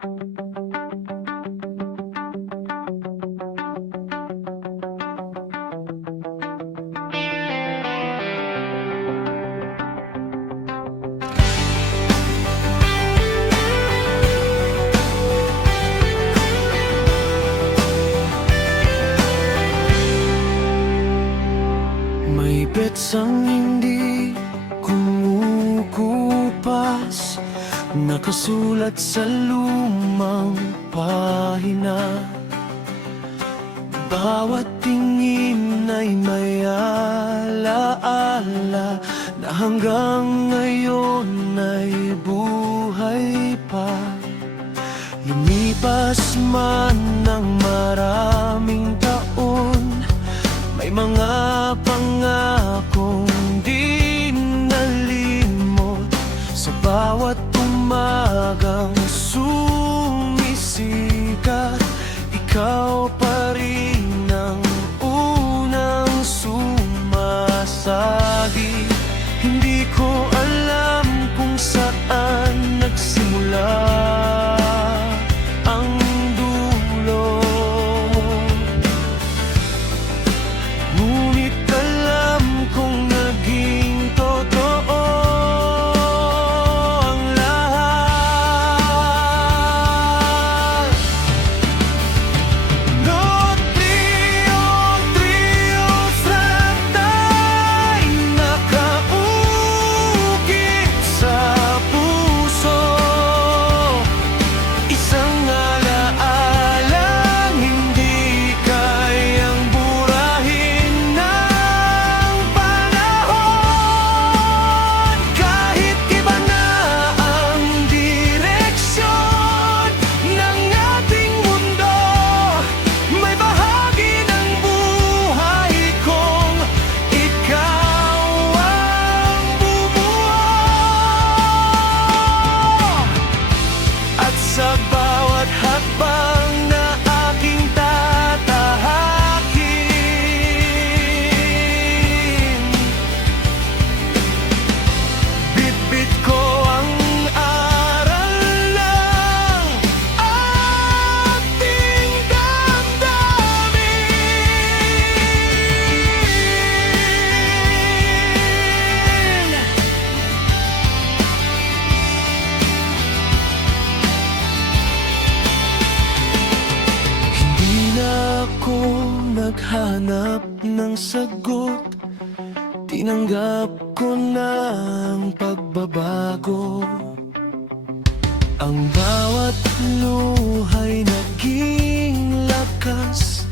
May petsang hindi kumukupas, nakasulat sa lumang pahina. Bawat tingin ay may alaala na hanggang ngayon ay buhay pa. Lumipas man ng maraming taon, may mga pangakong di nalimot. Sa bawat umagang sumisikat, ikaw pa rin ang unang sumasagi. Hindi ko alam kung saan nagsimula ang dulo, ngunit alam kong naging totoo ang lahat. No trio, strata, nakaukit sa puso. Isang alaalang hindi kayang burahin ng panahon. Kahit iba na ang direksyon ng ating mundo, may bahagi ng buhay kong ikaw ang bumuo. At sa bawat hakbang na aking tatahakin, bitbit ko ang aral ng ating damdamin. Hindi na ako naghanap ng sagot, tinanggap ko na ang pagbabago. Ang bawat luhay naging lakas,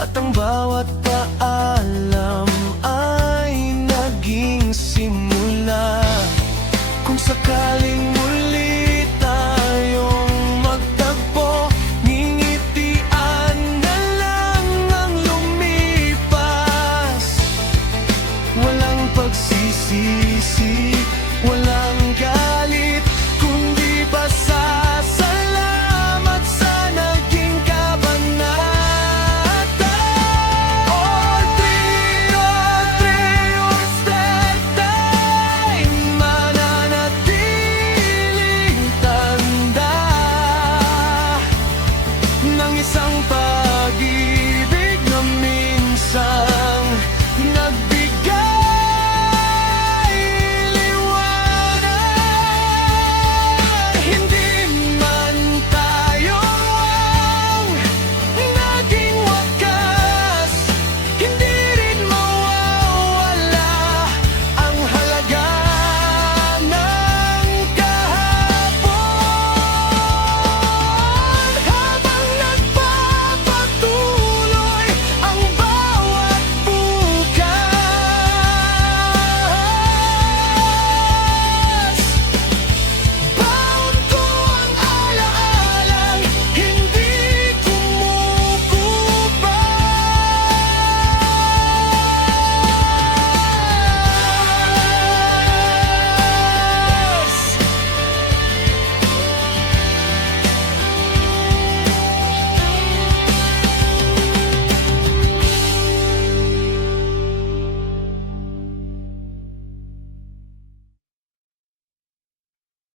at ang bawat paalam ay naging simula. Kung sakaling